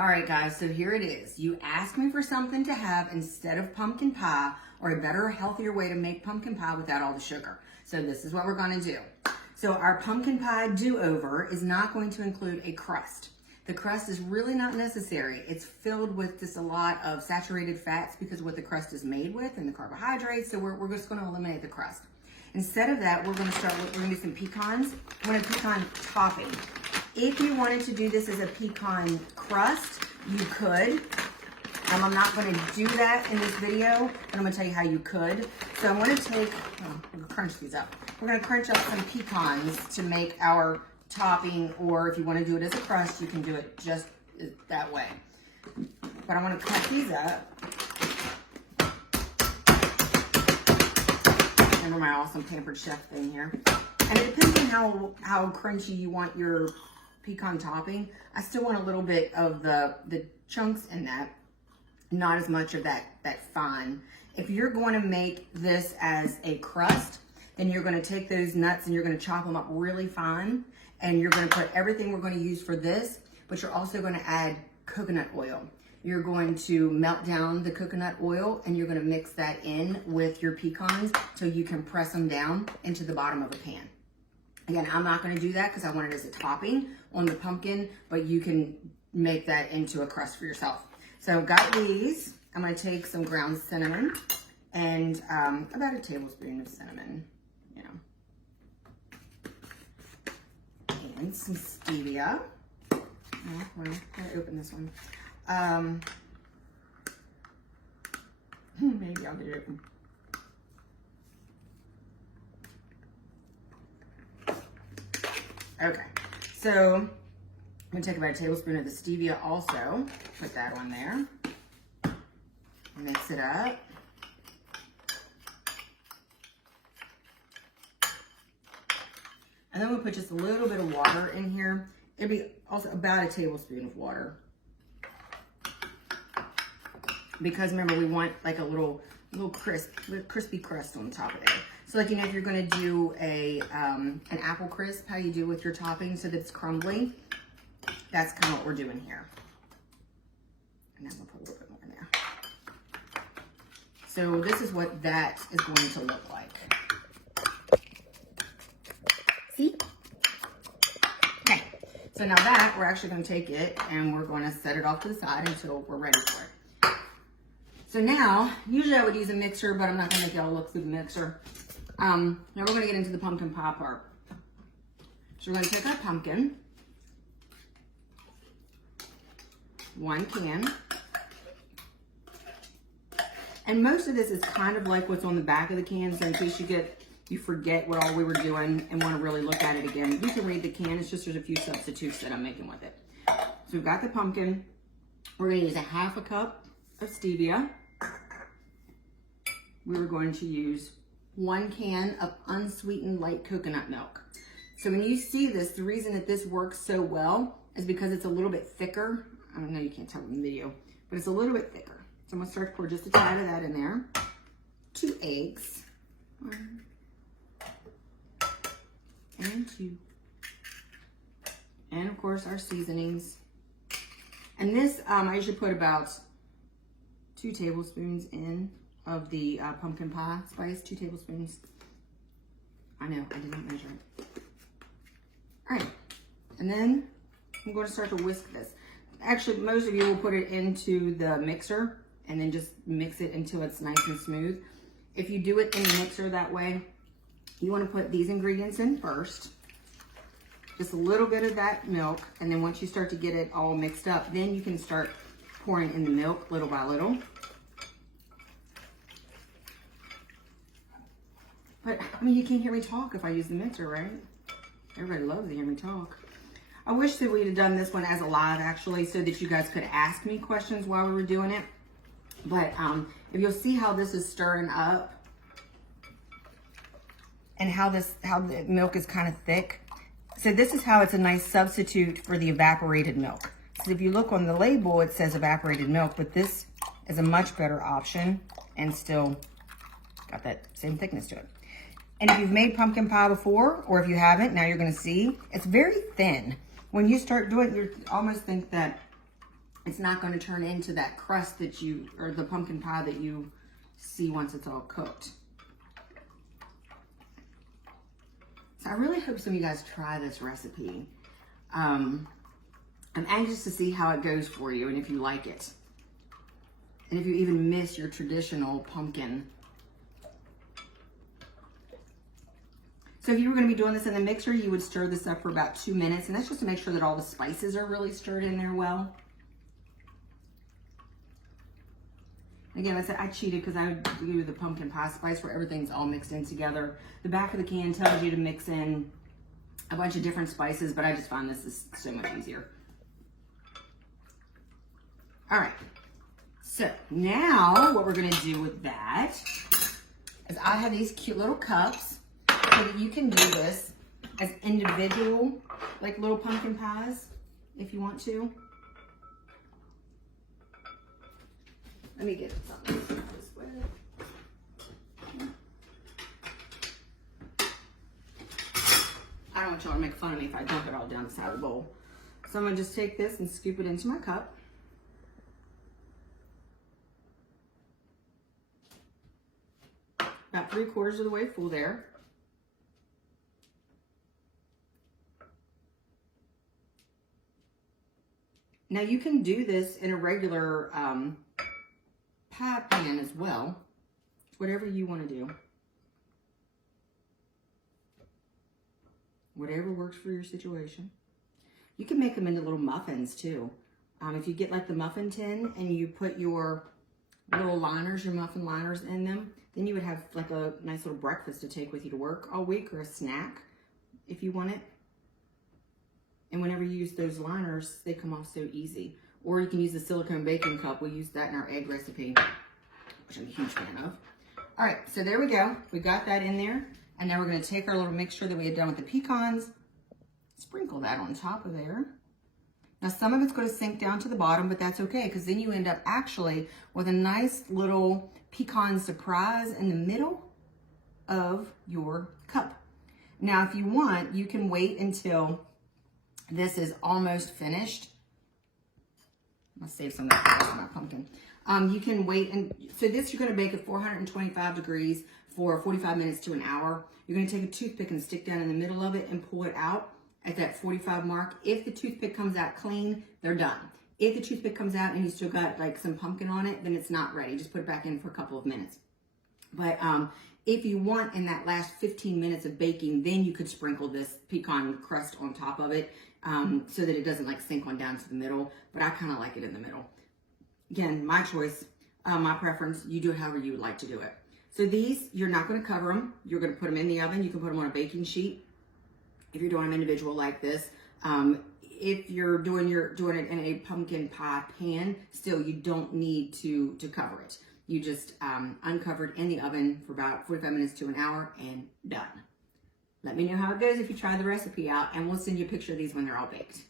All right, guys, so here it is. You asked me for something to have instead of pumpkin pie, or a better, healthier way to make pumpkin pie without all the sugar. So this is what we're gonna do. So our pumpkin pie do-over is not going to include a crust. The crust is really not necessary. It's filled with just a lot of saturated fats because of what the crust is made with and the carbohydrates, so we're just gonna eliminate the crust. Instead of that, we're gonna do some pecans. We're gonna pecan topping. If you wanted to do this as a pecan crust, you could. I'm not going to do that in this video, but I'm going to tell you how you could. So I'm going to take, we're going to crunch these up. We're going to crunch up some pecans to make our topping, or if you want to do it as a crust, you can do it just that way. But I want to cut these up. Remember my awesome Pampered Chef thing here. And it depends on how crunchy you want your pecan topping. I still want a little bit of the chunks in that, not as much of that fine. If you're going to make this as a crust, then you're going to take those nuts and you're going to chop them up really fine, and you're going to put everything we're going to use for this, but you're also going to add coconut oil. You're going to melt down the coconut oil and you're going to mix that in with your pecans so you can press them down into the bottom of a pan. Again, I'm not going to do that because I want it as a topping on the pumpkin, but you can make that into a crust for yourself. So I've got these. I'm going to take some ground cinnamon and about a tablespoon of cinnamon, you know, and some stevia. Oh, well, I gotta open this one. Maybe I'll get it open. Okay, so I'm gonna take about a tablespoon of the stevia also, put that on there, mix it up. And then we'll put just a little bit of water in here. It'll be also about a tablespoon of water. Because remember, we want like a little crispy crust on the top of there. So like, you know, if you're gonna do an apple crisp, how you do with your topping so that it's crumbly, that's kind of what we're doing here. And then we'll put a little bit more in there. So this is what that is going to look like. See? Okay, so now that, we're actually gonna take it and we're gonna set it off to the side until we're ready for it. So now, usually I would use a mixer, but I'm not gonna make y'all look through the mixer. Now we're gonna get into the pumpkin pie part. So we're gonna take our pumpkin, 1 can, and most of this is kind of like what's on the back of the can, so in case you forget what all we were doing and wanna really look at it again, you can read the can. It's just there's a few substitutes that I'm making with it. So we've got the pumpkin. We're gonna use a 1/2 cup of stevia. We were going to use 1 can of unsweetened light coconut milk. So when you see this, the reason that this works so well is because it's a little bit thicker. I don't know, you can't tell in the video, but it's a little bit thicker. So I'm gonna start to pour just a tad of that in there. 2 eggs. 1 and 2. And of course our seasonings. And this, I usually put about 2 tablespoons in of the pumpkin pie spice, 2 tablespoons. I know, I didn't measure it. All right, and then I'm going to start to whisk this. Actually, most of you will put it into the mixer and then just mix it until it's nice and smooth. If you do it in the mixer that way, you want to put these ingredients in first. Just a little bit of that milk, and then once you start to get it all mixed up, then you can start pouring in the milk little by little. But, I mean, you can't hear me talk if I use the mixer, right? Everybody loves to hear me talk. I wish that we'd have done this one as a live, actually, so that you guys could ask me questions while we were doing it. But if you'll see how this is stirring up and how the milk is kind of thick. So this is how it's a nice substitute for the evaporated milk. So if you look on the label, it says evaporated milk, but this is a much better option and still got that same thickness to it. And if you've made pumpkin pie before, or if you haven't, now you're gonna see, it's very thin. When you start doing it, you almost think that it's not going to turn into that crust that you, or the pumpkin pie that you see once it's all cooked. So I really hope some of you guys try this recipe. I'm anxious to see how it goes for you and if you like it. And if you even miss your traditional pumpkin. So if you were going to be doing this in the mixer, you would stir this up for about 2 minutes. And that's just to make sure that all the spices are really stirred in there well. Again, I said I cheated because I do the pumpkin pie spice where everything's all mixed in together. The back of the can tells you to mix in a bunch of different spices, but I just find this is so much easier. All right. So now what we're going to do with that is I have these cute little cups so that you can do this as individual, like little pumpkin pies, if you want to. Let me get something this way. I don't want y'all to make fun of me if I dump it all down the side of the bowl. So I'm going to just take this and scoop it into my cup. About 3/4 of the way full there. Now you can do this in a regular pie pan as well. Whatever you want to do. Whatever works for your situation. You can make them into little muffins too. If you get like the muffin tin and you put your little liners, your muffin liners in them, then you would have like a nice little breakfast to take with you to work all week, or a snack if you want it. And whenever you use those liners, they come off so easy. Or you can use the silicone baking cup. We use that in our egg recipe, which I'm a huge fan of. All right, so there we go. We got that in there. And now we're gonna take our little mixture that we had done with the pecans, sprinkle that on top of there. Now some of it's gonna sink down to the bottom, but that's okay, because then you end up actually with a nice little pecan surprise in the middle of your cup. Now if you want, you can wait until this is almost finished. I'll save some of that for my pumpkin. You can wait, and so this you're gonna bake at 425 degrees for 45 minutes to an hour. You're gonna take a toothpick and stick down in the middle of it and pull it out at that 45 mark. If the toothpick comes out clean, they're done. If the toothpick comes out and you still got like some pumpkin on it, then it's not ready. Just put it back in for a couple of minutes. But if you want, in that last 15 minutes of baking, then you could sprinkle this pecan crust on top of it so that it doesn't like sink on down to the middle. But I kind of like it in the middle. Again, my choice, my preference. You do it however you would like to do it. So these, you're not going to cover them. You're going to put them in the oven. You can put them on a baking sheet if you're doing them individual like this. If you're doing it in a pumpkin pie pan, still you don't need to cover it. You just uncover it in the oven for about 45 minutes to an hour and done. Let me know how it goes if you try the recipe out, and we'll send you a picture of these when they're all baked.